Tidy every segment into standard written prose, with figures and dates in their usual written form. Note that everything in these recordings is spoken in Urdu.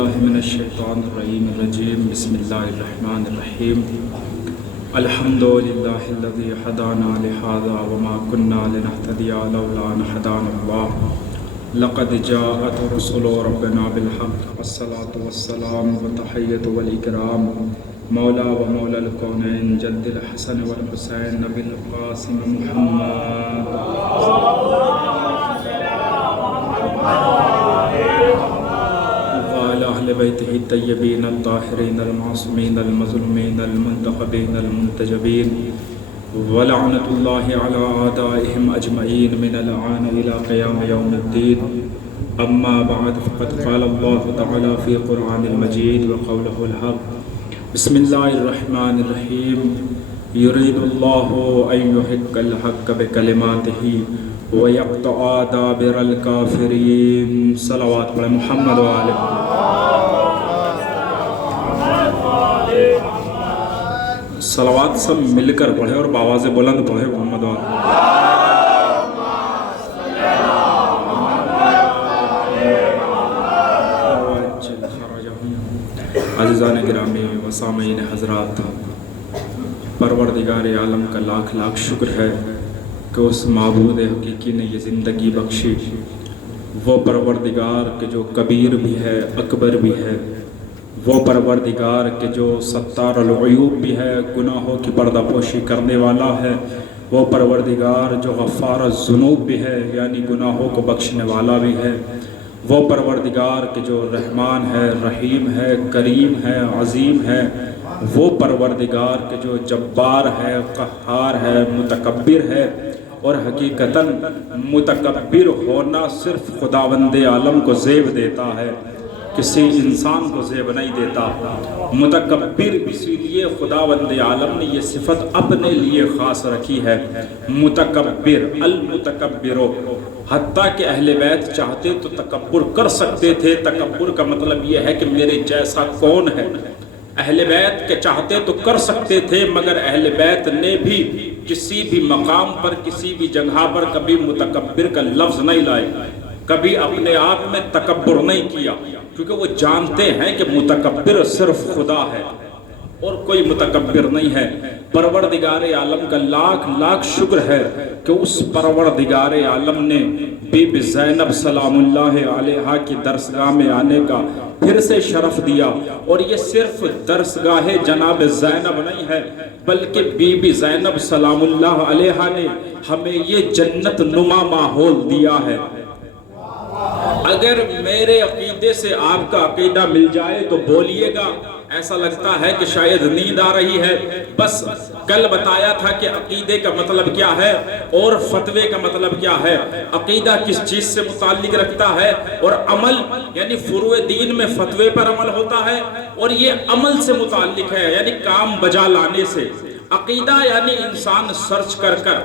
باللہ من الشیطان الرجیم بسم اللہ الرحمن الرحیم الحمدللہ الذی ہدانا لہذا وما كنا لنہتدی لولا ان ہدانا اللہ لقد جاءت رسل ربنا بالحق والصلاة والسلام والتحیۃ والاکرام مولا و مولا الکونین جد الحسن والحسین نبی القاسم محمد وعلى أهل بيته الطيبين الطاهرين المعصومين المظلومين المنتخبين المنتجبين ولعنة الله على أعدائهم أجمعين من الآن إلى قيام يوم الدين أما بعد فقد قال الله تعالى في القرآن المجيد وقوله الحق بسم الله الرحمن الرحيم يريد الله أن يحق الحق بكلماته وَيَقْطَعَ دَابِرَ الْكَافِرِينَ صلوات پڑھیں محمد وآلہ صلوات سب مل کر پڑھیں اور بآواز بلند پڑھیں محمد وآلہ عزیزان گرامی و سامعین حضرات، پروردگار عالم کا لاکھ لاکھ شکر ہے کہ اس معبود حقیقی نے یہ زندگی بخشی، وہ پروردگار کہ جو کبیر بھی ہے اکبر بھی ہے، وہ پروردگار کہ جو ستار العیوب بھی ہے، گناہوں کی پردہ پوشی کرنے والا ہے، وہ پروردگار جو غفار الذنوب بھی ہے یعنی گناہوں کو بخشنے والا بھی ہے، وہ پروردگار کہ جو رحمان ہے، رحیم ہے، کریم ہے، عظیم ہے، وہ پروردگار کہ جو جبار ہے، قہار ہے، متکبر ہے، اور حقیقتاً متکبر ہونا صرف خداوند عالم کو زیب دیتا ہے، کسی انسان کو زیب نہیں دیتا۔ متکبر اسی لیے خداوند عالم نے یہ صفت اپنے لیے خاص رکھی ہے، متکبر، المتکبر۔ حتیٰ کہ اہل بیت چاہتے تو تکبر کر سکتے تھے، تکبر کا مطلب یہ ہے کہ میرے جیسا کون ہے۔ اہل بیت کے چاہتے تو کر سکتے تھے، مگر اہل بیت نے بھی کسی بھی مقام پر کسی بھی جگہ پر کبھی متکبر کا لفظ نہیں لائے، کبھی اپنے آپ میں تکبر نہیں کیا، کیونکہ وہ جانتے ہیں کہ متکبر صرف خدا ہے اور کوئی متکبر نہیں ہے۔ پروردگار عالم کا لاکھ لاکھ شکر ہے کہ اس پروردگار عالم نے بی بی زینب سلام اللہ علیہا کی درسگاہ میں آنے کا پھر سے شرف دیا، اور یہ صرف درسگاہ جناب زینب نہیں ہے بلکہ بی بی زینب سلام اللہ علیہا نے ہمیں یہ جنت نما ماحول دیا ہے۔ اگر میرے عقیدے سے آپ کا عقیدہ مل جائے تو بولیے گا، ایسا لگتا ہے کہ شاید نیند آ رہی ہے۔ بس کل بتایا تھا کہ عقیدے کا مطلب کیا ہے اور فتوے کا مطلب کیا ہے۔ عقیدہ کس چیز سے متعلق رکھتا ہے، اور عمل یعنی فروع دین میں فتوے پر عمل ہوتا ہے، اور یہ عمل سے متعلق ہے یعنی کام بجا لانے سے۔ عقیدہ یعنی انسان سرچ کر کر،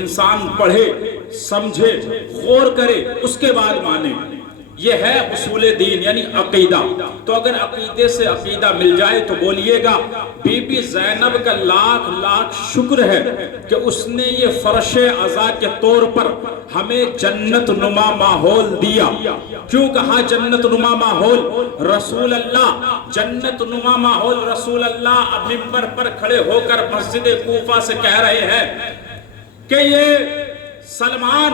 انسان پڑھے، سمجھے، غور کرے، اس کے بعد مانے، یہ ہے اصول دین یعنی عقیدہ۔ تو اگر عقیدے سے عقیدہ مل جائے تو بولیے گا بی بی زینب کا لاکھ لاکھ شکر ہے کہ اس نے یہ فرش عزا کے طور پر ہمیں جنت نما ماحول دیا۔ کیوں کہا جنت نما ماحول؟ رسول اللہ جنت نما ماحول، رسول اللہ اب منبر پر کھڑے ہو کر مسجد کوفہ سے کہہ رہے ہیں کہ یہ سلمان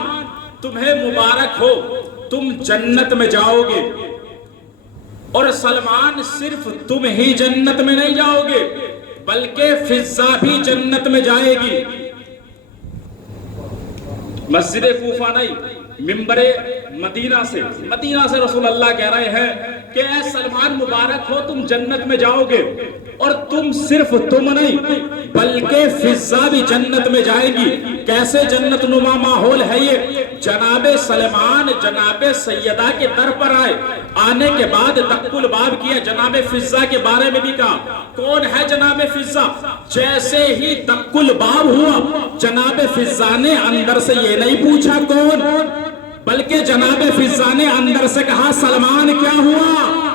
تمہیں مبارک ہو، تم جنت میں جاؤ گے، اور سلمان صرف تم ہی جنت میں نہیں جاؤ گے بلکہ فضہ بھی جنت میں جائے گی۔ مسجد کوفہ نہیں، منبر مدینہ سے رسول اللہ کہہ رہے ہیں کہ اے سلمان مبارک ہو، تم جنت میں جاؤ گے، اور صرف تم نہیں بلکہ فضہ بھی جنت میں جائے گی۔ کیسے جنت نما ماحول ہے یہ؟ جناب سلمان جناب سیدہ کے در پر آئے، آنے کے بعد دق الباب کیا، جناب فضہ کے بارے میں بھی کہا کون ہے جناب فضہ؟ جیسے ہی دق الباب ہوا، جناب فضہ نے اندر سے یہ نہیں پوچھا کون، بلکہ جناب فضہ نے اندر سے کہا سلمان کیا ہوا؟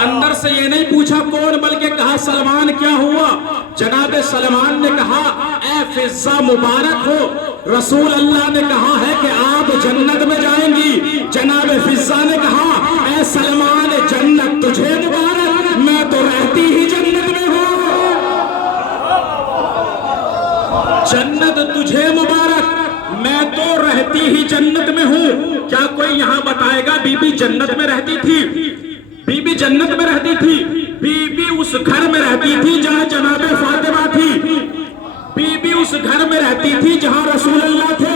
اندر سے یہ نہیں پوچھا کون بلکہ کہا سلمان کیا ہوا؟ جناب سلمان نے کہا اے فضہ مبارک ہو، رسول اللہ نے کہا ہے کہ آپ جنت میں جائیں گی. جناب فضہ نے کہا اے سلمان جنت تجھے مبارک، میں تو رہتی ہی جنت میں ہوں. جنت تجھے مبارک، میں تو رہتی ہی جنت میں ہوں. کیا کوئی یہاں بتائے گا بی بی جنت میں رہتی تھی؟ بی بی جنت میں رہتی تھی. بی بی اس گھر میں رہتی تھی جہاں جناب فاطمہ تھی. بی بی اس گھر میں رہتی تھی جہاں رسول اللہ تھے.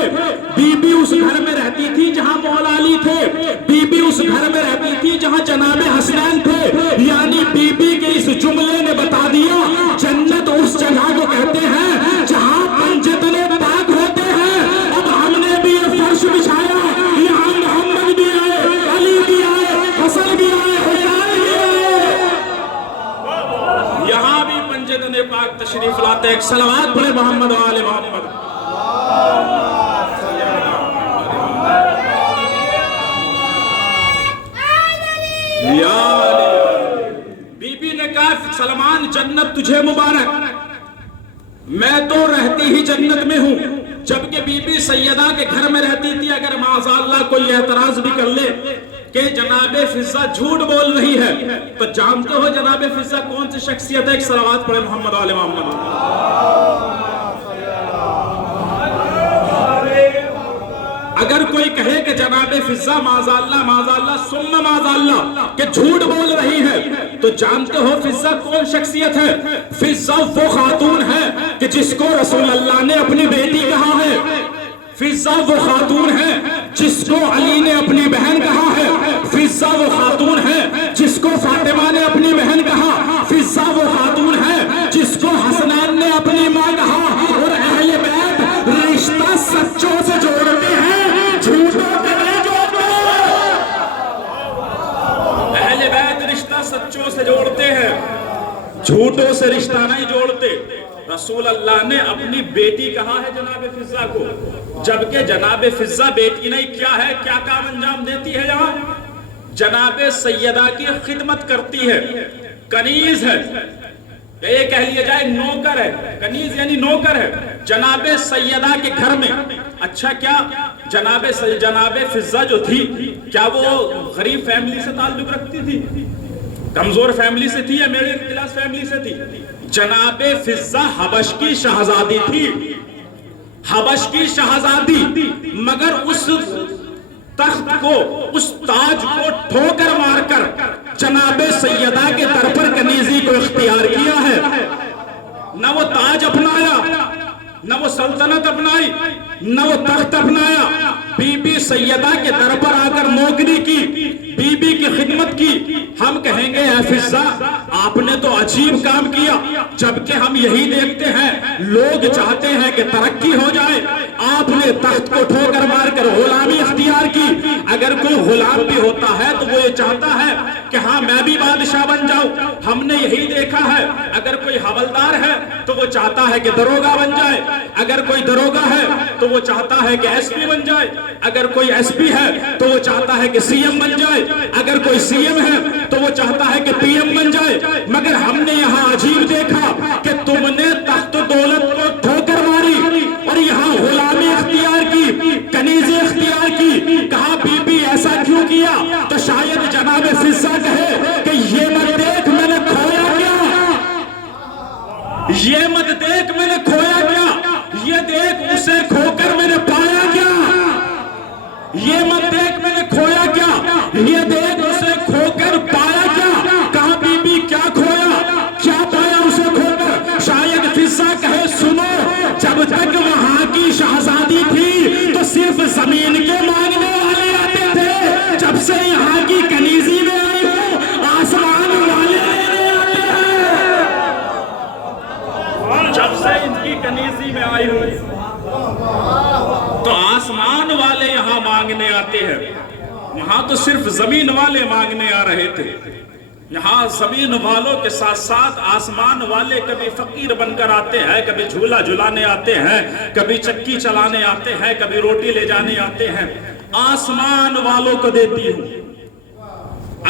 بی بی اس گھر میں رہتی تھی جہاں مولا علی تھے. بی بی اس گھر میں رہتی تھی جہاں جناب حسنین تھے. یعنی بی بی کے اس جملے نے بتا دیا جنت اس جگہ کو کہتے ہیں جہاں پنجتنے پاک ہوتے ہیں. اب ہم نے بھی یہ فرش بچھایا، یہاں محمد بھی آئے، علی بھی آئے، حسن بھی آئے، حسین بھی آئے. یہاں بھی پنجتنے پاک تشریف لاتے. ایک صلوات پڑھے محمد و آل محمد. بی بی نے کہا سلمان جنت تجھے مبارک، میں تو رہتی ہی جنت میں ہوں. جبکہ بی بی سیدہ کے گھر میں رہتی تھی. اگر معاذ اللہ کوئی اعتراض بھی کر لے کہ جناب فضہ جھوٹ بول رہی ہے تو جانتے ہو جناب فضہ کون سی شخصیت ہے؟ ایک صلوات پڑھے محمد و آل محمد. اگر کوئی کہے کہ جناب فضہ معاذ اللہ ثم معاذ اللہ کہ جھوٹ بول رہی ہے تو جانتے ہو فضہ کون شخصیت ہے؟ فضہ وہ خاتون ہے کہ جس کو رسول اللہ نے اپنی بیٹی کہا ہے. فضہ وہ خاتون ہے جس کو علی نے اپنی بہن کہا ہے. فضہ وہ خاتون ہے جس کو فاطمہ نے اپنی بہن کہا. فضہ وہ خاتون ہے جس کو حسنین نے اپنی ماں کہا. اور اہل بیت رشتہ سچوں سے جوڑتے ہیں، جھوٹوں سے نہیں جوڑتے. اہل بیت رشتہ سچوں سے جوڑتے ہیں، جھوٹوں سے رشتہ نہیں جوڑتے. رسول اللہ نے اپنی بیٹی کہا ہے جناب فضہ کو، جبکہ جناب فضہ بیٹی نہیں کیا ہے، کیا کام انجام دیتی ہے؟ یہاں جناب سیدہ کی خدمت کرتی ہے. کنیز ہے، یہ کہہ لیا جائے نوکر ہے. کنیز یعنی نوکر ہے جناب سیدہ کے گھر میں. اچھا کیا جناب فضہ جو تھی کیا وہ غریب فیملی سے تعلق رکھتی تھی؟ کمزور فیملی سے تھی یا میڈل کلاس فیملی سے تھی؟ جناب فضہ حبش کی شہزادی تھی، حبش کی شہزادی. مگر اس تخت کو، اس تاج کو ٹھوکر مار کر جناب سیدہ کے در پر کنیزی کو اختیار کیا ہے. نہ وہ تاج اپنایا، نہ وہ سلطنت اپنائی، نہ وہ تخت اپنایا. بی بی سیدہ کے در پر آ کر نوکری کی، بی بی کی خدمت کی. ہم کہیں گے اے فضہ آپ نے تو عجیب کام کیا. جبکہ ہم یہی دیکھتے ہیں لوگ چاہتے ہیں کہ ترقی ہو جائے، آپ نے تخت کو ٹھوکر مار کر غلامی اختیار کی. اگر کوئی غلام بھی ہوتا ہے تو وہ یہ چاہتا ہے کہ ہاں میں بھی بادشاہ بن جاؤں. ہم نے یہی دیکھا ہے اگر کوئی حوالدار ہے تو وہ چاہتا ہے کہ دروگا بن جائے. اگر کوئی دروگا ہے تو وہ چاہتا ہے کہ ایس پی بن جائے. اگر کوئی ایس پی ہے تو وہ چاہتا ہے کہ سی ایم بن جائے. اگر کوئی سی ایم ہے تو وہ چاہتا ہے کہ پی ایم بن جائے. مگر ہم نے یہاں عجیب دیکھا کہ تم نے تخت دولت کو ٹھوکر ماری اور یہاں غلامی اختیار کی، کنیزی اختیار کی. کہا بی بی ایسا کیوں کیا؟ تو شاید جناب فضہ کہے کہ یہ مت دیکھ میں نے کھویا کیا، یہ مت دیکھ میں نے کھویا کیا، یہ دیکھ اسے کھو کر میں نے پایا کیا. یہ مت دیکھ میں نے کھویا کیا، یہ دیکھ اسے کھو کر پایا کیا. کہا بی بی کیا کھویا، کیا پایا اسے کھو کر؟ شاید فضہ کہے سنو جب تک وہاں کی شہزادی تھی تو صرف زمین کے مانگنے والے آتے تھے. جب سے یہاں کی کنیزی میں آئی ہوں آسمان والے لینے آتے ہیں. جب سے ان کی کنیزی میں آئی ہوں تو آسمان والے یہاں مانگنے آتے ہیں. وہاں تو صرف زمین والے مانگنے آ رہے تھے. یہاں زمین والوں کے ساتھ ساتھ آسمان والے کبھی فقیر بن کر آتے ہیں، کبھی جھولا جھلانے آتے ہیں، کبھی چکی چلانے آتے ہیں، کبھی روٹی لے جانے آتے ہیں. آسمان والوں کو دیتی ہوں.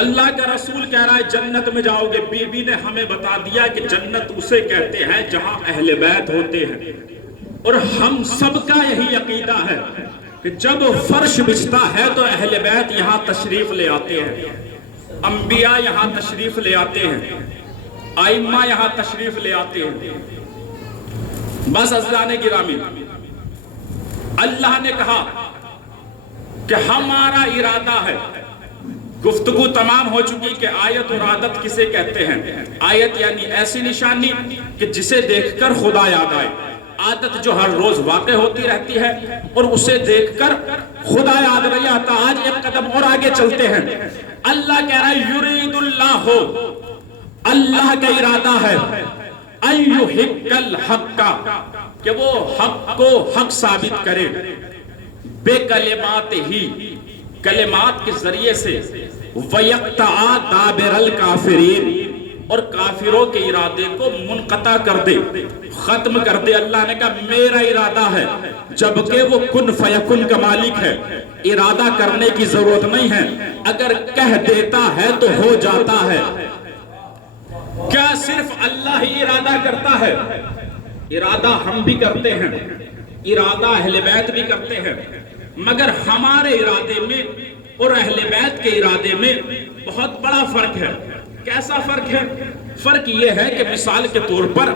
اللہ کا رسول کہہ رہا ہے جنت میں جاؤ گے. بی بی نے ہمیں بتا دیا کہ جنت اسے کہتے ہیں جہاں اہل بیت ہوتے ہیں. اور ہم سب کا یہی عقیدہ ہے کہ جب فرش بچھتا ہے تو اہل بیت یہاں تشریف لے آتے ہیں، انبیاء یہاں تشریف لے آتے ہیں، ائمہ یہاں تشریف لے آتے ہیں۔ بس عزیزان گرامی، اللہ نے کہا کہ ہمارا ارادہ ہے، گفتگو تمام ہو چکی کہ آیت اور عادت کسے کہتے ہیں۔ آیت یعنی ایسی نشانی کہ جسے دیکھ کر خدا یاد آئے، عادت جو ہر روز واقع ہوتی رہتی ہے اور اسے دیکھ کر خدا یاد نہیں آتا۔ آج ایک قدم اور آگے چلتے ہیں۔ اللہ کہہ رہا ہے یرید اللہ، اللہ کا ارادہ ہے ان یحق الحق، کہ وہ حق کو حق ثابت کرے، بے کلمات ہی، کلمات کے ذریعے سے، وَيَقْتَعَ دَابِرَ الْكَافِرِينَ، اور کافروں کے ارادے کو منقطع کر دے، ختم کر دے۔ اللہ نے کہا میرا ارادہ ہے، جبکہ وہ کن فیکن کا مالک ہے، ارادہ کرنے کی ضرورت نہیں ہے، اگر کہہ دیتا ہے تو ہو جاتا ہے۔ کیا صرف اللہ ہی ارادہ کرتا ہے؟ ارادہ ہم بھی کرتے ہیں، ارادہ اہل بیت بھی کرتے ہیں، مگر ہمارے ارادے میں اور اہل بیت کے ارادے میں بہت بڑا فرق ہے۔ کیسا فرق ہے؟ فرق یہ ہے کہ مثال کے طور پر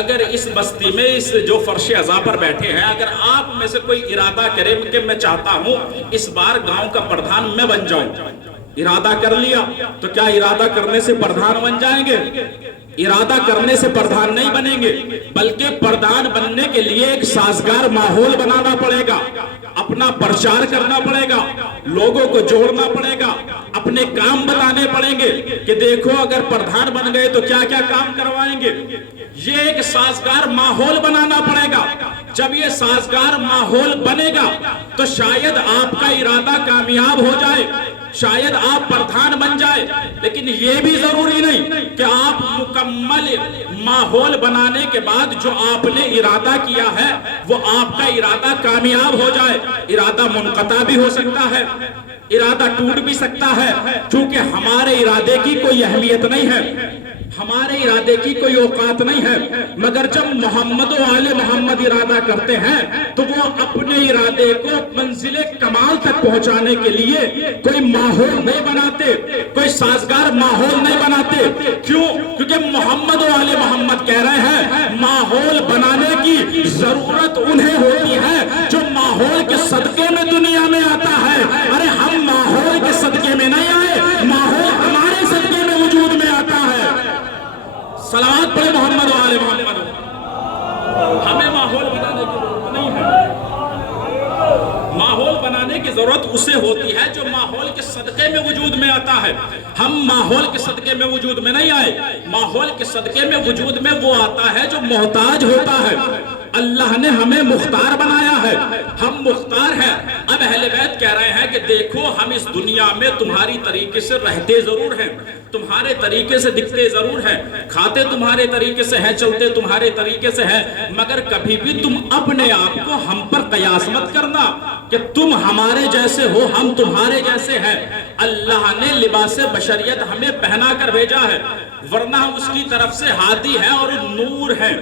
اگر اس بستی میں اس جو فرش عزا پر بیٹھے ہیں، اگر آپ میں سے کوئی ارادہ کرے کہ میں چاہتا ہوں اس بار گاؤں کا پردھان میں بن جاؤں، ارادہ کر لیا تو کیا ارادہ کرنے سے پردھان بن جائیں گے؟ ارادہ کرنے سے پردھان نہیں بنیں گے، بلکہ پردھان بننے کے لیے ایک سازگار ماحول بنانا پڑے گا، اپنا پرچار کرنا پڑے گا، لوگوں کو جوڑنا پڑے گا، اپنے کام بتانے پڑیں گے کہ دیکھو اگر پردھان بن گئے تو کیا کیا کام کروائیں گے۔ یہ ایک سازگار ماحول بنانا پڑے گا۔ جب یہ سازگار ماحول بنے گا تو شاید آپ کا ارادہ کامیاب ہو جائے، شاید آپ پردھان بن جائے، لیکن یہ بھی ضروری نہیں کہ آپ مکمل ماحول بنانے کے بعد جو آپ نے ارادہ کیا ہے وہ آپ کا ارادہ کامیاب ہو جائے۔ ارادہ منقطع بھی ہو سکتا ہے، ارادہ ٹوٹ بھی سکتا ہے، چونکہ ہمارے ارادے کی کوئی اہمیت نہیں ہے، ہمارے ارادے کی کوئی اوقات نہیں ہے، مگر جب محمد و آل محمد ارادہ کرتے ہیں تو وہ اپنے ارادے کو منزل کمال تک پہنچانے کے لیے کوئی ماحول نہیں بناتے، کوئی سازگار ماحول نہیں بناتے۔ کیوں؟ کیونکہ محمد و آل محمد کہہ رہے ہیں ماحول بنانے کی ضرورت انہیں ہوتی ہے جو ماحول کے صدقے میں دنیا میں آتا ہے۔ ارے ہم ماحول کے صدقے میں نہیں آئے، ماحول ہمارے صدقے میں وجود میں آتا ہے۔ صلوات پڑھے محمد و آل محمد۔ ہمیں ماحول بنانے کی ضرورت نہیں ہے، ماحول بنانے کی ضرورت اسے ہوتی ہے جو ماحول کے صدقے میں وجود میں آتا ہے۔ ہم ماحول کے صدقے میں وجود میں نہیں آئے، ماحول کے صدقے میں وجود میں وہ آتا ہے جو محتاج ہوتا ہے۔ اللہ نے ہمیں مختار بنایا ہے، ہم مختار ہیں۔ اب اہل بیت کہہ رہے ہیں کہ دیکھو ہم اس دنیا میں تمہاری طریقے سے رہتے ضرور ہیں، تمہارے طریقے سے دکھتے ضرور ہیں، کھاتے تمہارے طریقے سے ہیں، چلتے تمہارے طریقے سے ہیں، مگر کبھی بھی تم اپنے آپ کو ہم پر قیاس مت کرنا کہ تم ہمارے جیسے ہو، ہم تمہارے جیسے ہیں۔ اللہ نے لباس بشریت ہمیں پہنا کر بھیجا ہے، ورنہ اس کی طرف سے ہادی ہے اور نور ہے،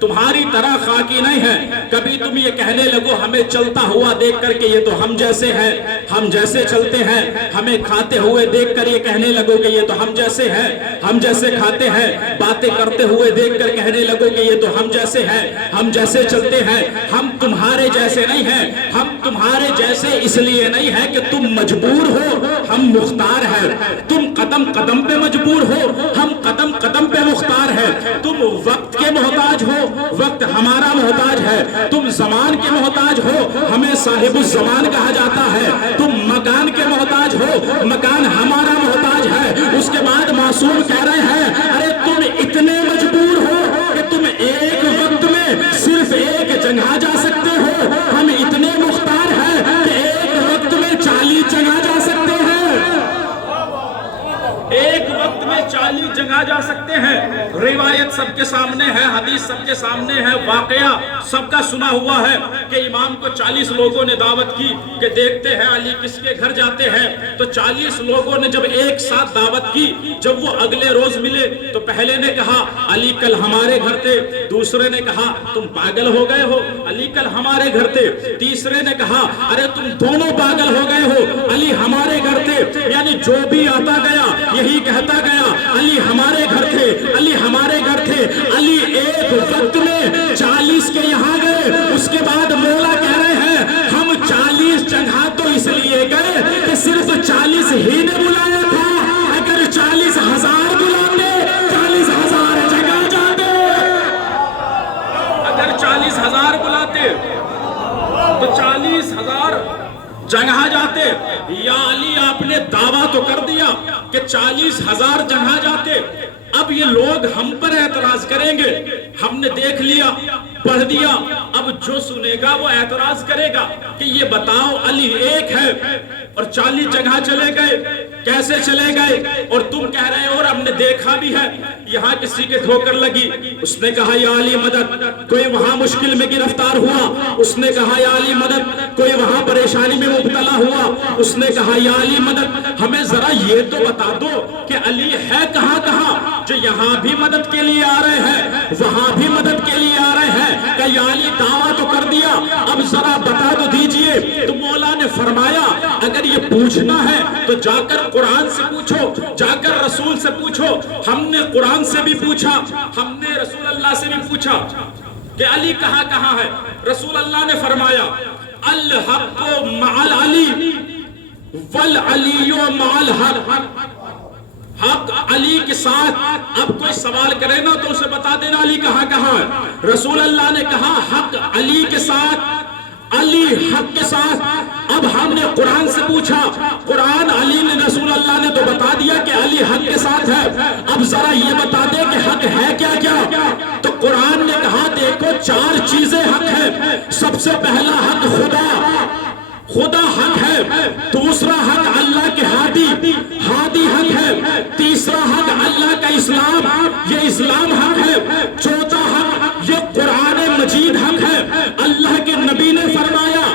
تمہاری طرح خاکی نہیں ہے۔ کبھی تم یہ کہنے لگو ہمیں چلتا ہوا دیکھ کر کے یہ تو ہم جیسے ہیں، ہم جیسے چلتے ہیں، ہمیں کھاتے ہوئے دیکھ کر یہ کہنے لگو کہ یہ تو ہم جیسے ہیں، ہم جیسے کھاتے ہیں، باتیں کرتے ہوئے دیکھ کر کہنے لگو کہ یہ تو ہم جیسے ہیں، ہم جیسے چلتے ہیں، ہم تمہارے جیسے نہیں ہیں۔ ہم تمہارے جیسے اس لیے نہیں ہے کہ تم مجبور ہو، ہم مختار ہیں۔ تم قدم قدم پہ مجبور ہو، ہم قدم قدم پہ مختار ہے۔ تم وقت کے محتاج ہو، وقت ہمارا محتاج ہے۔ تم زمان کے محتاج ہو، ہمیں صاحب الزمان کہا جاتا ہے۔ تم مکان کے محتاج ہو، مکان ہمارا محتاج ہے۔ اس کے بعد معصوم کہہ رہے ہیں ارے تم اتنے مجبور ہو کہ تم ایک وقت میں صرف ایک جگہ جا سکتے ہو، ہم اتنے مختار ہیں کہ ایک وقت میں 40 جگہ جا سکتے ہیں، ایک وقت میں 40 جگہ جا سکتے ہیں۔ روایت سب کے سامنے ہے، حدیث سب کے سامنے ہے، واقعہ سب کا سنا ہوا ہے۔ کہ امام کو 40 لوگوں نے دعوت کی کہ دیکھتے ہیں علی کس کے گھر جاتے ہیں، تو 40 لوگوں نے جب ایک ساتھ دعوت کی، جب وہ اگلے روز ملے تو پہلے نے کہا علی کل ہمارے گھر تھے، دوسرے نے کہا تم پاگل ہو گئے ہو، علی کل ہمارے گھر تھے، تیسرے نے کہا ارے تم دونوں پاگل ہو گئے ہو، علی ہمارے گھر تھے، یعنی جو بھی آتا گیا یہی کہتا گیا علی ہمارے گھر تھے، علی ہمارے گھر تھے۔ علی ایک وقت میں 40 کے یہاں گئے، اس کے بعد مولا کہہ رہے ہیں ہم 40 جگہ تو اس لیے گئے کہ صرف 40 ہی نے بلایا تھا، اگر 40,000 بلاتے 40,000 جگہ جاتے، اگر 40,000 بلاتے تو 40,000 جگہ جاتے۔ یا علی آپ نے دعویٰ تو کر دیا کہ 40,000 جگہ جاتے، اب یہ لوگ ہم پر اعتراض کریں گے، ہم نے دیکھ لیا پڑھ دیا، اب جو سنے گا وہ اعتراض کرے گا کہ یہ بتاؤ علی ایک ہے اور 40 جگہ چلے گئے، کیسے چلے گئے؟ اور تم کہہ رہے ہو اور ہم نے دیکھا بھی ہے، یہاں کسی کے ٹھوکر لگی، اس نے کہا یا علی مدد، کوئی وہاں مشکل میں گرفتار ہوا، اس نے کہا یا علی مدد، کوئی وہاں پریشانی میں مبتلا ہوا، اس نے کہا یا علی مدد۔ ہمیں ذرا یہ تو بتا دو کہ علی ہے کہاں کہاں، جو یہاں بھی مدد کے لیے آ رہے ہیں وہاں بھی مدد کے لیے آ رہے ہیں، کہ یا علی دعویٰ تو کر دیا، اب ذرا بتا تو دیجئے۔ تو مولا نے فرمایا اگر یہ پوچھنا ہے تو جا کر قرآن سے پوچھو، جا کر رسول سے پوچھو۔ ہم نے قرآن سے بھی پوچھا، ہم نے رسول اللہ سے بھی پوچھا کہ علی کہاں کہاں ہے۔ رسول اللہ نے فرمایا الحق مع العلی والعلی مع الحق، حق علی کے ساتھ۔ اب کوئی سوال کرے نا تو اسے بتا دینا علی کہاں کہاں ہے۔ رسول اللہ نے کہا حق علی کے ساتھ، علی حق کے ساتھ۔ اب ہم نے قرآن سے پوچھا، قرآن علی نے رسول اللہ نے تو بتا دیا کہ علی حق کے ساتھ ہے، اب ذرا یہ بتا دے کہ حق ہے کیا کیا۔ تو قرآن نے کہا دیکھو 4 چیزیں حق ہے۔ سب سے پہلا حق خدا حق ہے، دوسرا حق اللہ کے ہادی حق ہے، تیسرا حق اللہ کا اسلام، یہ اسلام حق ہے، چوتھا حق یہ قرآن مجید حق ہے۔ اللہ کے نبی نے فرمایا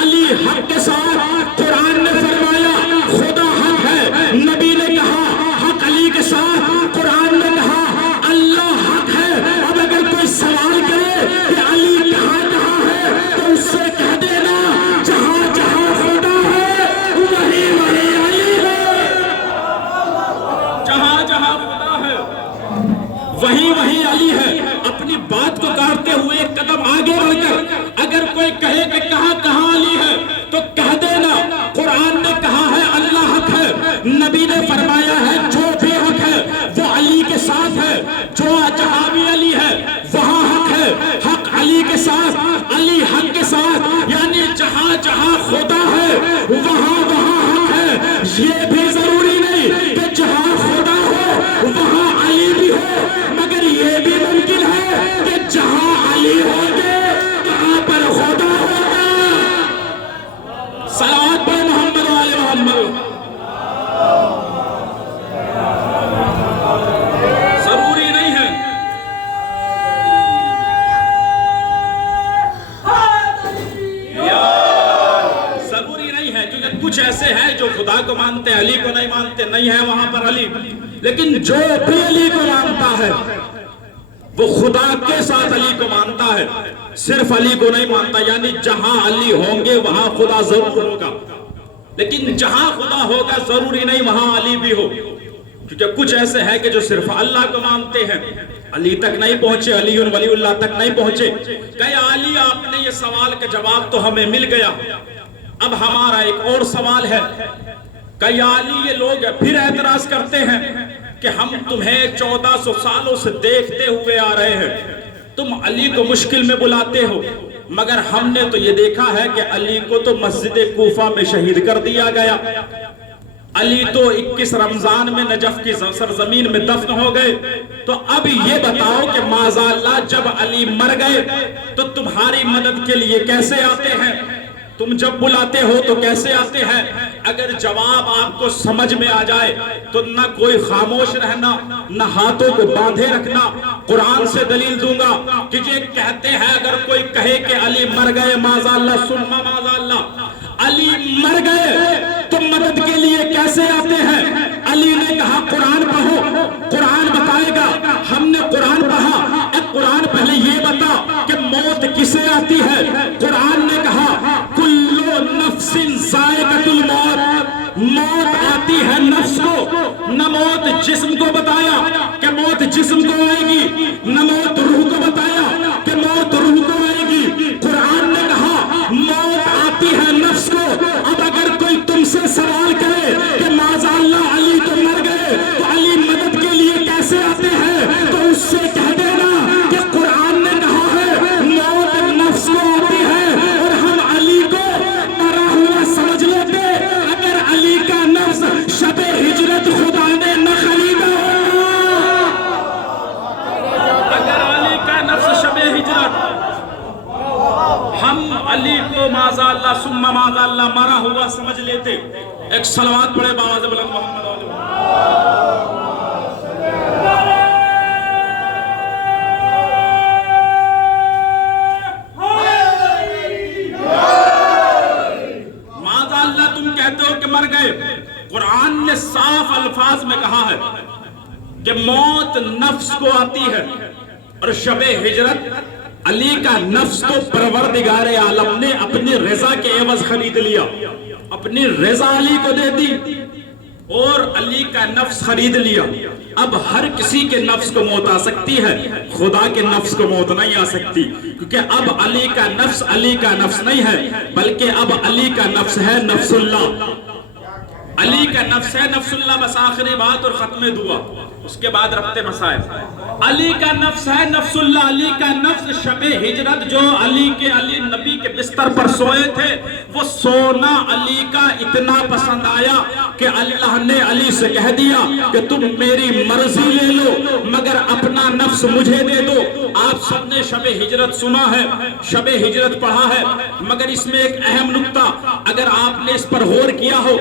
علی حق کے ساتھ، قرآن نے فرمایا خدا حق ہے، نبی نے کہا حق علی کے ساتھ، قرآن نے کہا اللہ حق ہے۔ اب اگر کوئی سوال کرے کہ علی کہاں کہاں ہے تو اس سے کہہ دینا جہاں جہاں خدا ہے وہی وہی علی ہے، جہاں جہاں خدا ہے وہی وہی علی ہے۔ اپنی بات کو کاٹتے ہوئے ایک قدم آگے بڑھ کر اگر کوئی کہے کہ کہاں کہاں علی ہے تو کہہ دینا قرآن نے کہا ہے اللہ حق ہے، نبی نے فرمایا ہے جو بھی حق ہے وہ علی کے ساتھ ہے، جو جہاں بھی علی ہے وہاں حق ہے، حق علی کے ساتھ، علی حق کے ساتھ، یعنی جہاں جہاں خدا ہے وہاں وہاں حق ہے۔ یہ بھی ضروری نہیں کہ جہاں خدا ہو وہاں علی بھی ہو، مگر یہ بھی ممکن ہے کہ جہاں علی ہوگے وہاں پر خدا ہوگا۔ صلوات پر محمد و آل محمد۔ ضروری نہیں ہے، ضروری نہیں ہے، کیونکہ کچھ ایسے ہیں جو خدا کو مانتے ہیں علی کو نہیں مانتے، نہیں ہے وہاں پر علی، لیکن جو بھی علی کو مانتا ہے وہ خدا کے ساتھ علی کو مانتا ہے، صرف علی کو نہیں مانتا۔ یعنی جہاں علی ہوں گے وہاں خدا ضرور ہوگا، لیکن جہاں خدا ہوگا ضروری نہیں وہاں علی بھی ہو، کیونکہ کچھ ایسے ہیں کہ جو صرف اللہ کو مانتے ہیں، علی تک نہیں پہنچے، علی ولی اللہ تک نہیں پہنچے۔ کہ علی آپ نے یہ سوال کا جواب تو ہمیں مل گیا، اب ہمارا ایک اور سوال ہے کہ یا علی یہ لوگ پھر اعتراض کرتے ہیں کہ ہم تمہیں 1400 سالوں سے دیکھتے ہوئے آ رہے ہیں، تم علی کو مشکل میں بلاتے ہو، مگر ہم نے تو یہ دیکھا ہے کہ علی کو تو مسجد کوفہ میں شہید کر دیا گیا، علی تو 21 رمضان میں نجف کی سرزمین میں دفن ہو گئے، تو اب یہ بتاؤ کہ معاذ اللہ جب علی مر گئے تو تمہاری مدد کے لیے کیسے آتے ہیں؟ تم جب بلاتے ہو تو کیسے آتے ہیں؟ اگر جواب آپ کو سمجھ میں آ جائے تو نہ کوئی خاموش رہنا، نہ ہاتھوں کو باندھے رکھنا۔ قرآن سے دلیل دوں گا کہ یہ کہتے ہیں، اگر کوئی کہے کہ علی مر گئے معاذ اللہ ثم معاذ اللہ، علی مر گئے تو مدد کے لیے کیسے آتے ہیں؟ علی نے کہا قرآن پڑھو، قرآن بتائے گا۔ ہم نے قرآن پڑھا، قرآن پہلے یہ بتا کہ موت کسے آتی ہے؟ قرآن نے کہا کلو نفس ذائقۃ الموت، موت آتی ہے نفس کو، نہ موت جسم کو بتایا کہ موت جسم کو آئے گی، نہ موت روح کو بتایا کہ موت روح کو آئے گی۔ قرآن نے کہا موت آتی ہے نفس کو۔ اب اگر کوئی تم سے سوال کرے کہ معاذ اللہ علی تو مر گئے تو علی مدد کے لیے کیسے آتے ہیں، تو اس سے کہہ دینا کہ قرآن نے کہا ہے موت نفس کو آتی ہے اور ہم علی کو مرا ہوا سمجھ لیتے۔ اگر علی کا نفس شب ہجرت خدا نے نہ خریدا، اگر علی کا نفس شب ہجرت ہم علی کو معاذ اللہ ثم معاذ اللہ مرا ہوا سمجھ لیتے۔ ایک صلوات پڑھے باواز بلند محمد علیہ۔ مر گئے، قرآن نے صاف الفاظ میں کہا ہے کہ موت نفس کو آتی ہے، اور شب ہجرت علی کا نفس تو پروردگار عالم نے اپنی رضا کے عوض خرید لیا، اپنی رضا علی کو دے دی اور علی کا نفس خرید لیا۔ اب ہر کسی کے نفس کو موت آ سکتی ہے، خدا کے نفس کو موت نہیں آ سکتی، کیونکہ اب علی کا نفس نہیں ہے، بلکہ اب علی کا نفس ہے نفس اللہ، علی کا نفس ہے نفس اللہ۔ بس آخری بات اور ختم دعا، اس کے بعد ربط مسائل۔ علی کا نفس ہے نفس اللہ، علی کا نفس شب ہجرت جو علی نبی کے بستر پر سوئے تھے، وہ سونا علی کا اتنا پسند آیا کہ اللہ نے علی سے کہہ دیا کہ تم میری مرضی لے لو مگر اپنا نفس مجھے دے دو۔ آپ سب نے شب ہجرت سنا ہے، شب ہجرت پڑھا ہے، مگر اس میں ایک اہم نکتہ اگر آپ نے اس پر غور کیا ہو،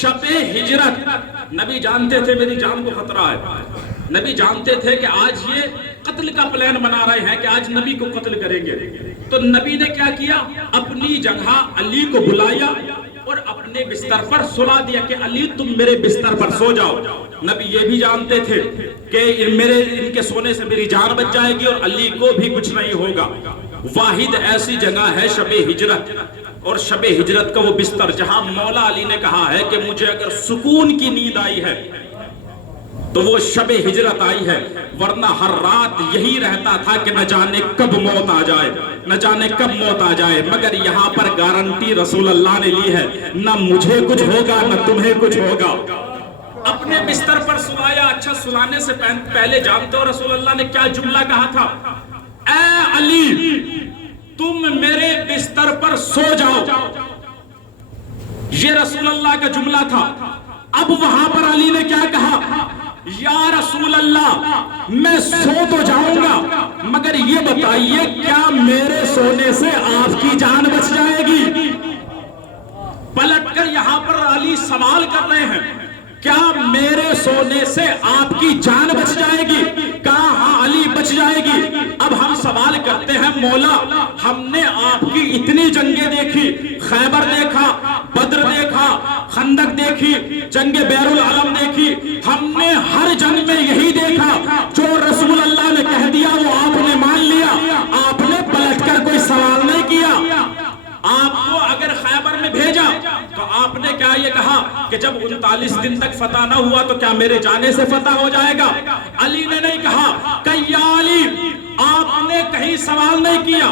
شب ہجرت نبی جانتے تھے میری جان کو خطرہ ہے، نبی جانتے تھے کہ آج یہ قتل کا پلان بنا رہے ہیں کہ آج نبی کو قتل کریں گے، تو نبی نے کیا کیا؟ اپنی جگہ علی کو بلایا اور اپنے بستر پر سلا دیا کہ علی تم میرے بستر پر سو جاؤ۔ نبی یہ بھی جانتے تھے کہ ان کے سونے سے میری جان بچ جائے گی اور علی کو بھی کچھ نہیں ہوگا۔ واحد ایسی جگہ ہے شب ہجرت، اور شب ہجرت کا وہ بستر جہاں مولا علی نے کہا ہے کہ مجھے اگر سکون کی نیند آئی ہے تو وہ شب ہجرت آئی ہے، ورنہ ہر رات یہی رہتا تھا کہ نہ جانے کب موت آ جائے، نہ جانے کب موت آ جائے۔ مگر یہاں پر گارنٹی رسول اللہ نے لی ہے، نہ مجھے کچھ ہوگا نہ تمہیں کچھ ہوگا۔ اپنے بستر پر سلایا۔ اچھا، سلانے سے پہلے جانتے ہو رسول اللہ نے کیا جملہ کہا تھا؟ اے علی تم میرے بستر پر سو جاؤ، یہ رسول اللہ کا جملہ تھا۔ اب وہاں پر علی نے کیا کہا؟ یا رسول اللہ میں سو تو جاؤں گا مگر یہ بتائیے کیا میرے سونے سے آپ کی جان بچ جائے گی؟ پلٹ کر یہاں پر علی سوال کر رہے ہیں، کیا میرے سونے سے آپ کی جان بچ جائے گی؟ کہا ہاں علی بچ جائے گی۔ اب ہم سوال کرتے ہیں مولا ہم نے آپ کی اتنی جنگیں دیکھی، خیبر دیکھا، بدر دیکھا، خندق دیکھی، جنگ بیر العالم دیکھی، ہم نے ہر جنگ میں یہی دیکھا جو رسول اللہ نے کہہ دیا وہ آپ نے مان لیا، آپ نے پلٹ کر کوئی سوال نہیں کیا۔ آپ کو اگر خیبر میں بھیجا تو آپ نے کیا یہ کہا کہ جب 39 دن تک فتح نہ ہوا تو کیا میرے جانے سے فتح ہو جائے گا؟ علی نے نہیں کہا کہ یا علی آپ نے کہیں سوال نہیں کیا،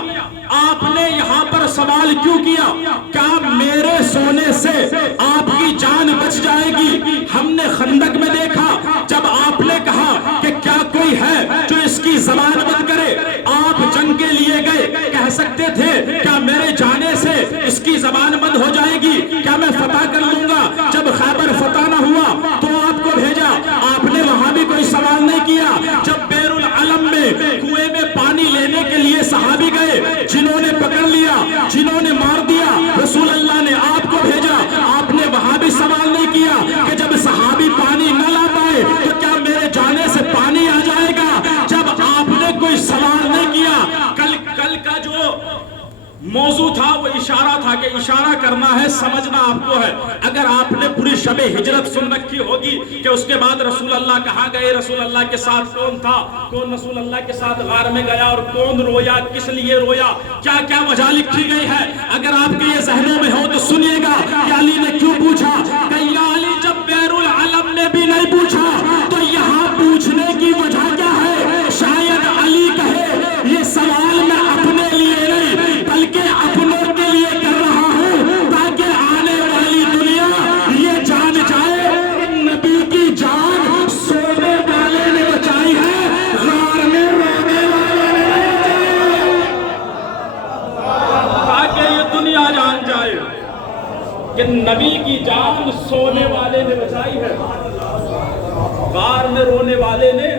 آپ نے یہاں پر سوال کیوں کیا؟ کیا میرے سونے سے آپ کی جان بچ جائے گی؟ ہم نے خندق میں دیکھا جب آپ نے کہا کہ کیا کوئی ہے جو اس کی زبان بند کرے، آپ جنگ کے لیے گئے، کہہ سکتے تھے کیا میرے جانے سے اس کی زبان بند ہو جائے گی، کیا میں فتح کر لوں گا؟ جب خیبر فتح نہ ہوا تو آپ کو بھیجا، آپ نے وہاں بھی کوئی سوال نہیں کیا۔ جب بیر العلم میں کنویں میں پانی لینے کے لیے صحابی گئے، جنہوں نے پکڑ لیا، جنہوں نے مار دیا، رسول اشارہ تھا کہ اشارہ کرنا ہے، سمجھنا آپ کو ہے۔ اگر آپ نے پوری شب ہجرت سن رکھی ہوگی کہ اس کے بعد رسول اللہ کہاں گئے، رسول اللہ کے ساتھ کون تھا، کون رسول اللہ کے ساتھ غار میں گیا اور کون رویا، کس لیے رویا، کیا کیا وجہ لکھی گئی ہے، اگر آپ کے یہ ذہنوں میں ہو تو سنیے گا کہ علی نے کیوں پوچھا، کہ یا علی جب بیر العالم نے بھی نہیں پوچھا تو یہاں پوچھنے کی وجہ کیا ہے؟ شاید علی کہے یہ سوال میں اپنے لیے نہیں بلکہ اپنوں کے لیے کر رہا ہوں، تاکہ آنے والی دنیا یہ جان جائے کہ نبی کی جان سونے والے نے بچائی ہے، غار میں رونے والے نے نہیں، تاکہ یہ دنیا جان جائے کہ نبی کی جان سونے والے نے بچائی ہے، غار میں رونے والے نے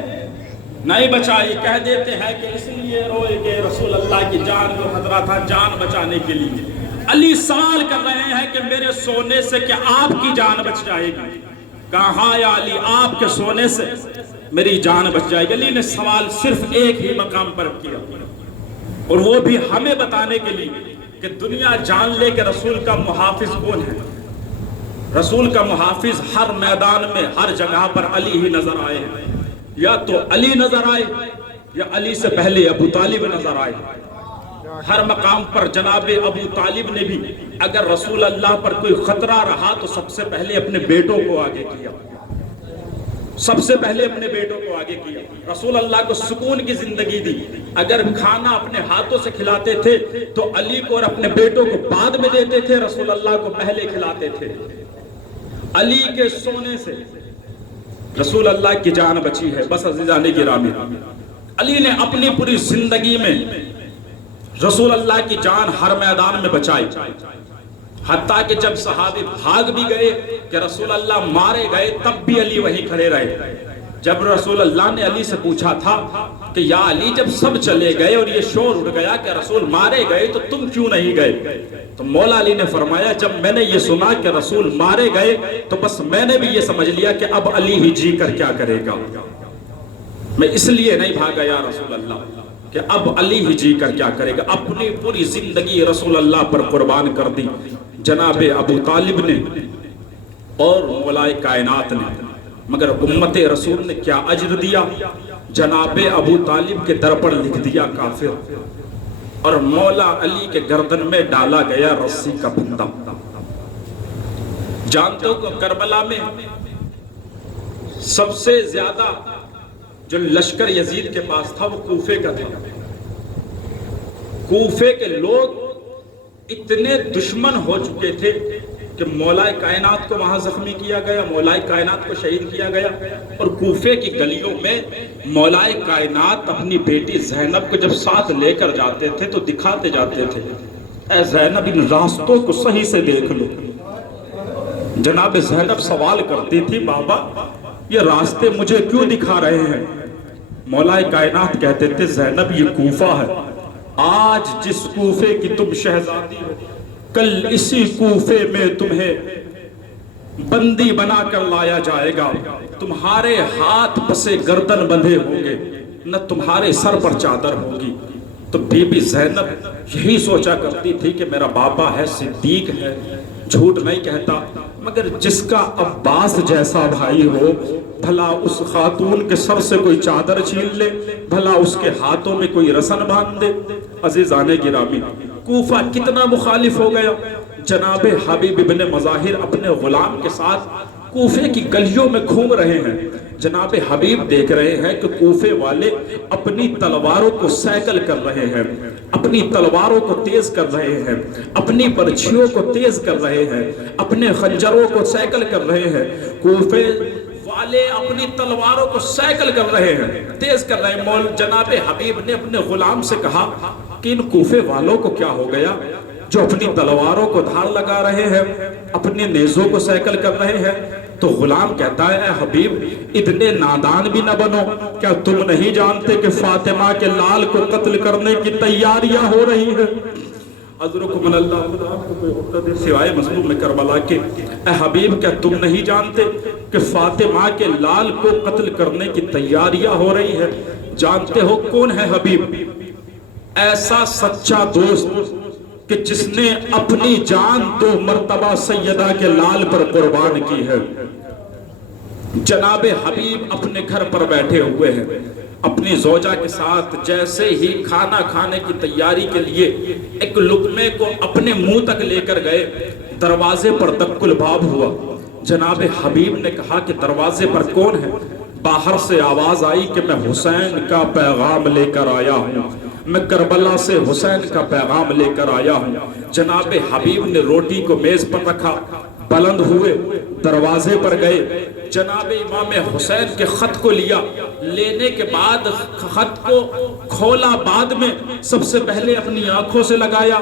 نہیں بچائی۔ کہہ دیتے ہیں کہ اس لیے روئے کہ رسول اللہ کی جان کو خطرہ تھا، جان بچانے کے لیے۔ علی سوال کر رہے ہیں کہ میرے سونے سے کیا آپ کی جان بچ جائے گی؟ کہاں یا علی آپ کے سونے سے میری جان بچ جائے گی۔ علی نے سوال صرف ایک ہی مقام پر کیا اور وہ بھی ہمیں بتانے کے لیے کہ دنیا جان لے کہ رسول کا محافظ کون ہے۔ رسول کا محافظ ہر میدان میں ہر جگہ پر علی ہی نظر آئے ہیں، یا تو علی نظر آئے یا علی سے پہلے ابو طالب نظر آئے۔ ہر مقام پر جناب ابو طالب نے بھی اگر رسول اللہ پر کوئی خطرہ رہا تو سب سے پہلے اپنے بیٹوں کو آگے کیا، سب سے پہلے اپنے بیٹوں کو آگے کیا۔ رسول اللہ کو سکون کی زندگی دی، اگر کھانا اپنے ہاتھوں سے کھلاتے تھے تو علی کو اور اپنے بیٹوں کو بعد میں دیتے تھے، رسول اللہ کو پہلے کھلاتے تھے۔ علی کے سونے سے رسول اللہ کی جان بچی ہے۔ بس عزیزان گرامی، علی نے اپنی پوری زندگی میں رسول اللہ کی جان ہر میدان میں بچائی، حتیٰ کہ جب صحابی بھاگ بھی گئے کہ رسول اللہ مارے گئے تب بھی علی وہیں کھڑے رہے۔ جب رسول اللہ نے علی سے پوچھا تھا کہ یا علی جب سب چلے گئے اور یہ شور اٹھ گیا کہ رسول مارے گئے تو تم کیوں نہیں گئے، تو مولا علی نے فرمایا جب میں نے یہ سنا کہ رسول مارے گئے تو بس میں نے بھی یہ سمجھ لیا کہ اب علی ہی جی کر کیا کرے گا، میں اس لیے نہیں بھاگا یا رسول اللہ کہ اب علی ہی جی کر کیا کرے گا۔ اپنی پوری زندگی رسول اللہ پر قربان کر دی جناب ابو طالب نے اور مولائے کائنات نے، مگر امت رسول نے کیا اجر دیا، جناب ابو طالب کے در پر لکھ دیا کافر، اور مولا علی کے گردن میں ڈالا گیا رسی کا پھندا۔ جانتے ہو کہ کربلا میں سب سے زیادہ جو لشکر یزید کے پاس تھا وہ کوفے کا تھا۔ کوفے کے لوگ اتنے دشمن ہو چکے تھے کہ مولا کائنات کو وہاں زخمی کیا گیا، مولا کائنات کو شہید کیا گیا، اور کوفے کی گلیوں میں مولا کائنات اپنی بیٹی زینب کو جب ساتھ لے کر جاتے تھے تو دکھاتے جاتے تھے اے زینب ان راستوں کو صحیح سے دیکھ لو۔ جناب زینب سوال کرتی تھی بابا یہ راستے مجھے کیوں دکھا رہے ہیں؟ مولا کائنات کہتے تھے زینب یہ کوفہ ہے، آج جس کوفے کی تم شہزادی ہو کل اسی کوفے میں تمہیں بندی بنا کر لایا جائے گا، تمہارے ہاتھ پسے گردن بندھے ہوں گے، نہ تمہارے سر پر چادر ہوگی۔ تو بی بی زینب یہی سوچا کرتی تھی کہ میرا باپا ہے، صدیق ہے، جھوٹ نہیں کہتا، مگر جس کا عباس جیسا بھائی ہو بھلا اس خاتون کے سر سے کوئی چادر چھین لے، بھلا اس کے ہاتھوں میں کوئی رسن باندھ دے۔ عزیزان گرامی کوفہ کتنا مخالف ہو گیا۔ جناب حبیب ابن مظاہر اپنے غلام کے ساتھ کوفے کی گلیوں میں گھوم رہے ہیں، جناب حبیب دیکھ رہے ہیں کہ کوفے والے اپنی تلواروں کو سیکل کر رہے ہیں، اپنی تلواروں کو تیز کر رہے ہیں، اپنی برچھیوں کو تیز کر رہے ہیں، اپنے خنجروں کو سیکل کر رہے ہیں۔ کوفے والے اپنی تلواروں کو سیکل کر رہے ہیں، تیز کر رہے ہیں۔ جناب حبیب نے اپنے غلام سے کہا کہ ان کوفے والوں کو کیا ہو گیا جو اپنی تلواروں کو دھار لگا رہے ہیں، اپنے نیزوں کو سیکل کر رہے ہیں؟ تو غلام کہتا ہے اے حبیب اتنے نادان بھی نہ بنو، کیا تم نہیں جانتے کہ فاطمہ کے لال کو قتل کرنے کی تیاریاں ہو رہی ہیں؟ عذرکم من اللہ، خدا آپ کو کوئی عقدہ دے سوائے مظلوم میں کربلا کے۔ اے حبیب کیا تم نہیں جانتے کہ فاطمہ کے لال کو قتل کرنے کی تیاریاں ہو رہی ہے؟ جانتے ہو کون ہے حبیب؟ ایسا سچا دوست کہ جس نے اپنی جان 2 مرتبہ سیدہ کے لال پر قربان کی ہے۔ جناب حبیب اپنے گھر پر بیٹھے ہوئے ہیں، اپنی زوجہ کے ساتھ جیسے ہی کھانا کھانے کی تیاری کے لیے ایک لقمے کو اپنے منہ تک لے کر گئے، دروازے پر دق الباب ہوا۔ جناب حبیب نے کہا کہ دروازے پر کون ہے؟ باہر سے آواز آئی کہ میں حسین کا پیغام لے کر آیا ہوں، میں کربلا سے حسین کا پیغام لے کر آیا ہوں۔ جناب حبیب نے روٹی کو میز پر رکھا، بلند ہوئے، دروازے پر گئے، جناب امام حسین کے خط کو لیا، لینے کے بعد خط کو کھولا، بعد میں سب سے پہلے اپنی آنکھوں سے لگایا،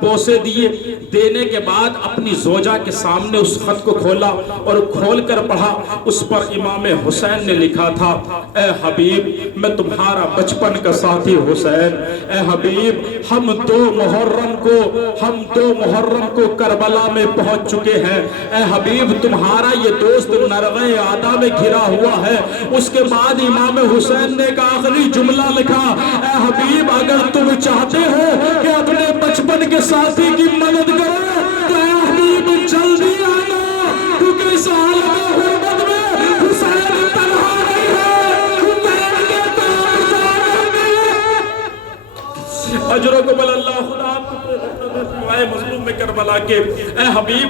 بوسے دیے، دینے کے بعد اپنی زوجہ کے سامنے اس خط کو کھولا اور کھول کر پڑھا۔ اس پر امام حسین نے لکھا تھا، اے حبیب میں تمہارا بچپن کا ساتھی حسین، اے حبیب ہم 2 محرم کو کربلا میں پہنچ چکے ہیں، اے حبیب تمہارا یہ دوست نرغہ عادا میں گھرا ہوا ہے۔ اس کے بعد امام حسین نے ایک آخری جملہ لکھا، اے حبیب اگر تم چاہتے ہو کہ اپنے بچپن کے ساتھی کی مدد کرو تو اے حبیب جلدی آنا، کیونکہ اس عالم غربت میں حسین تنہا نہیں ہے، حسین کے تابعدار ہیں۔ اجرکم اللہ، خدا آپ کو مظلوم میں کربلا کے، اے حبیب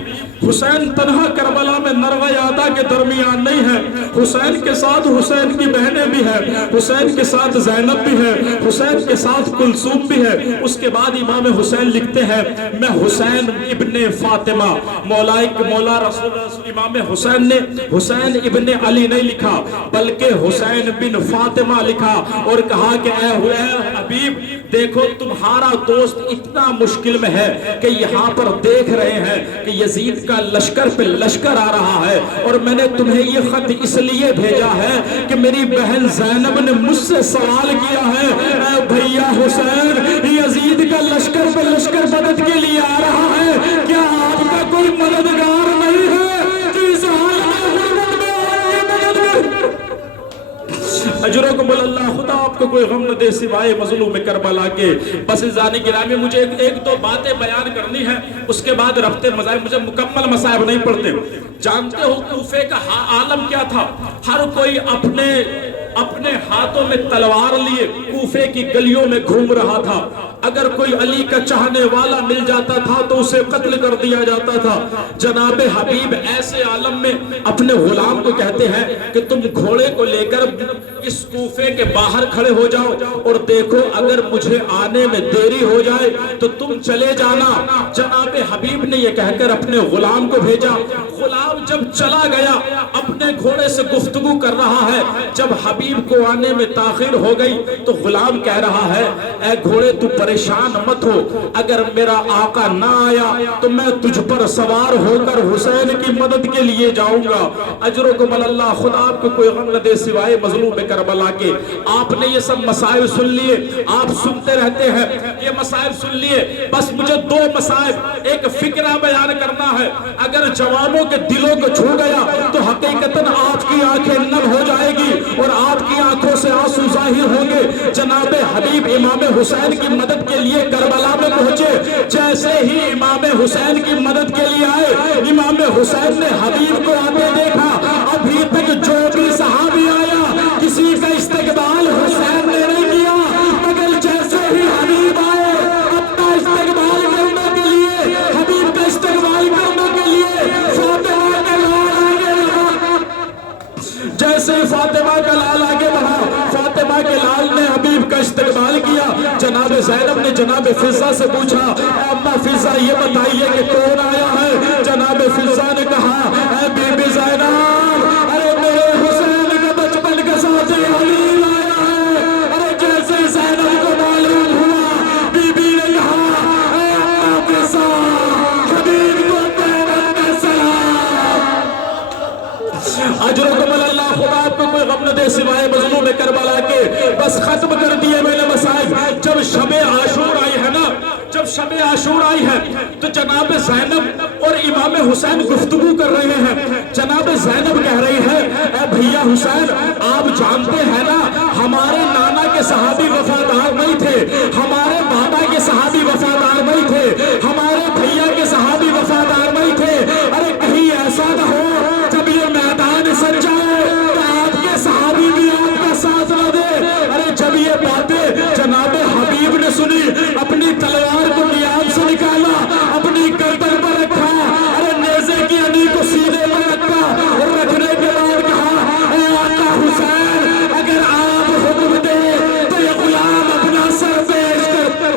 حسین تنہا کربلا میں نرغہ عادا کے درمیان نہیں ہے، حسین کے ساتھ حسین کی بہنیں بھی ہیں، حسین کے ساتھ زینب بھی ہے، حسین کے ساتھ کلثوم بھی ہے۔ اس کے بعد امام حسین لکھتے ہیں، میں حسین ابن فاطمہ، مولا رسول امام حسین نے حسین ابن علی نہیں لکھا بلکہ حسین بن فاطمہ لکھا اور کہا کہ اے حبیب دیکھو تمہارا دوست اتنا مشکل میں ہے کہ یہاں پر دیکھ رہے ہیں کہ یزید کا لشکر پہ لشکر آ رہا ہے، اور میں نے تمہیں یہ خط اس لیے بھیجا ہے کہ میری بہن زینب نے مجھ سے سوال کیا ہے، اے بھیا حسین یزید کا لشکر پہ لشکر مدد کے لیے آ رہا ہے، کیا آپ کا کوئی مددگار نہیں ہے کہ اس حال میں غربت میں آپ کی مدد کرے؟ اجرکم اللہ، خدا آپ کو کوئی غم نہ دے سوائے مظلوم کربلا کے۔ بس عزیزان گرامی مجھے ایک 2 باتیں بیان کرنی ہے، اس کے بعد رفتے مذاہب، مجھے مکمل مصائب نہیں پڑھتے۔ جانتے ہو کوفے کا عالم کیا تھا؟ ہر کوئی اپنے ہاتھوں میں تلوار لیے کوفے کی گلیوں میں گھوم رہا تھا۔ اگر کوئی علی کا چاہنے والا مل جاتا تھا تو اسے قتل کر دیا جاتا تھا۔ جناب حبیب ایسے عالم میں اپنے غلام کو کہتے ہیں کہ تم گھوڑے کو لے کر اس کوفے کے باہر کھڑے ہو جاؤ اور دیکھو اگر مجھے آنے میں دیری ہو جائے تو تم چلے جانا۔ جناب حبیب نے یہ کہہ کر اپنے غلام کو بھیجا۔ غلام جب چلا گیا اپنے گھوڑے سے گفتگو کر رہا ہے، جب حبیب کو آنے میں تاخیر ہو گئی تو غلام کہہ رہا ہے، اے گھوڑے تو پریشان مت ہو، اگر میرا آقا نہ آیا تو میں تجھ پر سوار ہو کر حسین کی مدد کے لیے جاؤں گا۔ اجرکم اللہ، خدا آپ کو کوئی غم نہ دے سوائے مظلوم کربلا کے۔ آپ نے یہ سب مسائل سن لیے، آپ سنتے رہتے ہیں، یہ مسائل سن لیے، بس مجھے 2 مسائل ایک فکرہ بیان کرنا ہے۔ اگر جوانوں کے دلوں کو چھو گیا تو حقیقتاً آپ کی آنکھیں نم ہو جائے گی اور آپ کی آنکھوں سے آنسو ظاہر ہوں گے۔ جناب حبیب امام حسین کی مدد کے لیے کربلا میں پہنچے، جیسے ہی امام حسین کی مدد کے لیے آئے، امام حسین نے حبیب کو آتے دیکھا۔ ابھی تک جو بھی صحابی آیا کسی کا استقبال حسین نے نہیں کیا، مگر جیسے ہی حبیب آئے اپنا استقبال کرنے کے لیے، حبیب کا استقبال کرنے کے لیے فاطمہ کا لال آگے بڑھا۔ جیسے فاطمہ کا لال آگے بڑھا، فاطمہ کے لال نے حبیب کا استقبال کیا۔ جناب زینب نے جناب فضہ سے پوچھا، اے اماں فضہ یہ بتائیے کہ کون آیا ہے؟ جناب فضہ نے کہا، اے بی بی زینب، ارے میرے حسین کا بچپن کا ساتھی علی آیا ہے۔ ارے جیسے زینب کو معلوم ہوا، بی بی نے کہا، اے اماں فضہ حبیب کو تیرت کا سلام۔ اجرکم اللہ، خدا آپ کو کوئی غم نہ دے سوائے مظلوم کربلا کے۔ بس ختم کر دیے میں نے مسائل۔ جب شب عاشور آئی ہے نا، جب شب عاشور آئی ہے تو جناب زینب اور امام حسین گفتگو کر رہے ہیں۔ جناب زینب کہہ رہی ہے، اے بھیا حسین آپ جانتے ہیں نا ہمارے نانا کے صحابی وفادار نہیں تھے، ہمارے بابا کے صحابی وفادار نہیں تھے، تھے, ہمارے بھیا کے صحابی وفادار نہیں تھے. ارے کہیں ایسا نہ ہو جب یہ میدان سج جائے تو آپ کے صحابی بھی آپ کا ساتھ نہ دے. ارے جب یہ باتیں جناب حبیب نے سنی, اپنی تلوار کو نیام سے نکالا, اپنی گردن پر رکھا, ارے نیزے کی علی کو سینے پر رکھا, اور رکھنے کے بعد کہا, اے آقا حسین, اگر آپ حکم دیں تو یہ غلام اپنا سر پیش کر.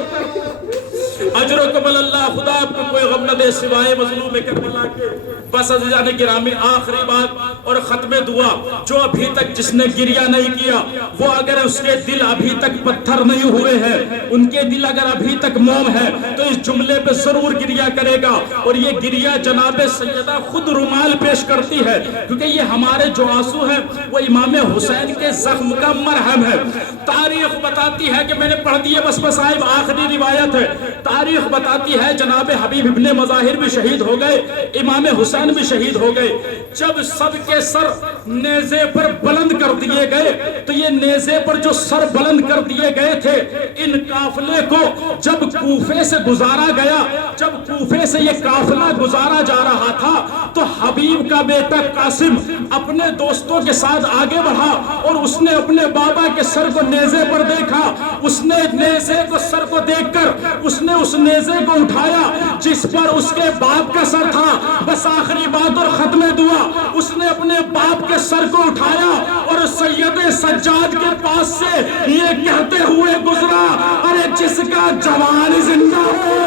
اجر و کمل اللہ خدا آپ کو کوئی غم نہ دے سوائے مظلوم کربلا کے. بس عزیزان گرامی, آخری بات اور ختم دعا, جو ابھی تک جس نے گریہ نہیں کیا, وہ اگر اس کے دل ابھی تک پتھر نہیں ہوئے ہیں, ان کے دل اگر ابھی تک موم ہے, تو اس جملے پہ ضرور گریہ کرے گا. اور یہ گریہ جناب سیدہ خود رومال پیش کرتی ہے, کیونکہ یہ ہمارے جو آنسو ہیں وہ امام حسین کے زخم کا مرہم ہے. تاریخ بتاتی ہے کہ میں نے پڑھ دی ہے بس صاحب, آخری روایت ہے. تاریخ بتاتی ہے جناب حبیب ابن مظاہر بھی شہید ہو گئے, امام حسین بھی شہید ہو گئے. جب سب کے سر نیزے پر بلند کر دیے گئے, تو یہ نیزے پر جو سر بلند کر دیے گئے تھے, ان قافلے کو جب کوفے سے گزارا گیا, جب کوفے سے یہ قافلہ گزارا جا رہا تھا, تو حبیب کا بیٹا قاسم اپنے دوستوں کے ساتھ آگے بڑھا, اور اس نے اپنے بابا کے سر کو نیزے پر دیکھا. اس نے نیزے کو سر کو دیکھ کر اس نے اس نیزے کو اٹھایا جس پر اس کے باپ کا سر تھا. بس آخری بات اور ختم دعا, اس نے اپنے باپ کے سر کو اٹھایا اور سید سجاد کے پاس سے یہ کہتے ہوئے گزرا, ارے جس کا جوان زندہ ہو,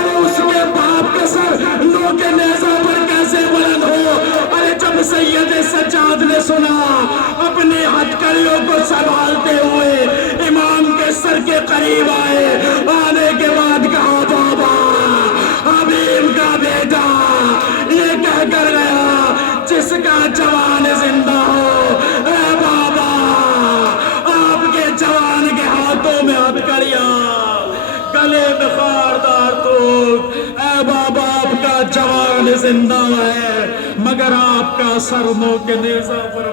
ارے اس کے باپ کے سر لو کے نیزہ پر کیسے بلند ہو. ارے جب سید سجاد نے سنا, اپنی ہتھکڑیوں کو سنبھالتے ہوئے امام کے سر کے قریب آئے. آنے کے بعد کہا, بابا حبیب کا بیٹا یہ کہہ کر گیا, جس کا جوان زندہ ہو, اے بابا آپ کے جوان کے ہاتھوں میں ہتھکڑیاں, گلے میں خاردار توک. اے بابا آپ کا جوان زندہ ہے, مگر آپ کا سر نو کے نیزہ پر